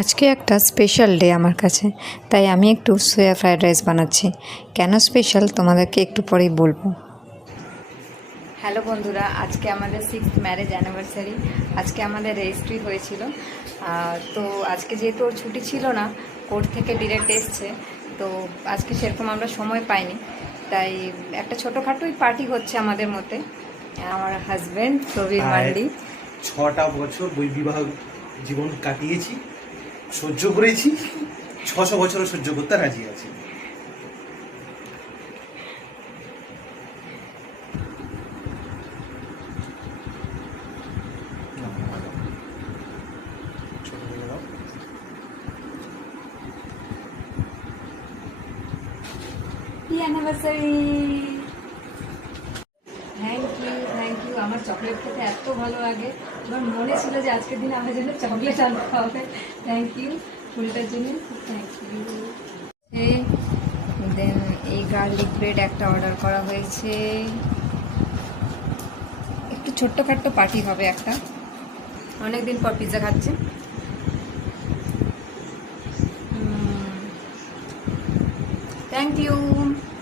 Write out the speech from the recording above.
আজকে একটা special day আমার কাছে, তাই আমি একটু সোয়া ফ্রাইড রাইস বানাচ্ছি। কেন স্পেশাল তোমাদেরকে একটু পরেই বলবো। হ্যালো বন্ধুরা, আজকে আমাদের 6th ম্যারেজ অ্যানিভার্সারি। আজকে আমাদের রেজিস্ট্রি হয়েছিল। তো আজকে যেহেতু ওর ছুটি ছিল না, কোর্ট থেকে ডিরেক্ট এসছে, তো আজকে সেরকম আমরা সময় পাইনি, তাই একটা ছোটোখাটোই পার্টি হচ্ছে আমাদের মধ্যে। আমার হাজব্যান্ড প্রবীর মান্ডি 6টা বছর বৈবাহ জীবন কাটিয়েছি, সহ্য করেছি, 600 বছরও সহ্য করতে রাজি আছি। অ্যানিভার্সারি। Thank you. আমার চকলেট খেতে এত ভালো লাগে, আমার মনে ছিল যে আজকের দিন আমার জন্য চকলেট আনতে হবে। থ্যাংক ইউ ফুলটার জন্য, থ্যাংক ইউ। দেন এই গার্লিক ব্রেড একটা অর্ডার করা হয়েছে। একটু ছোট্টখাট্টো পার্টি হবে একটা, অনেকদিন পর পিৎজা খাচ্ছে। Thank you.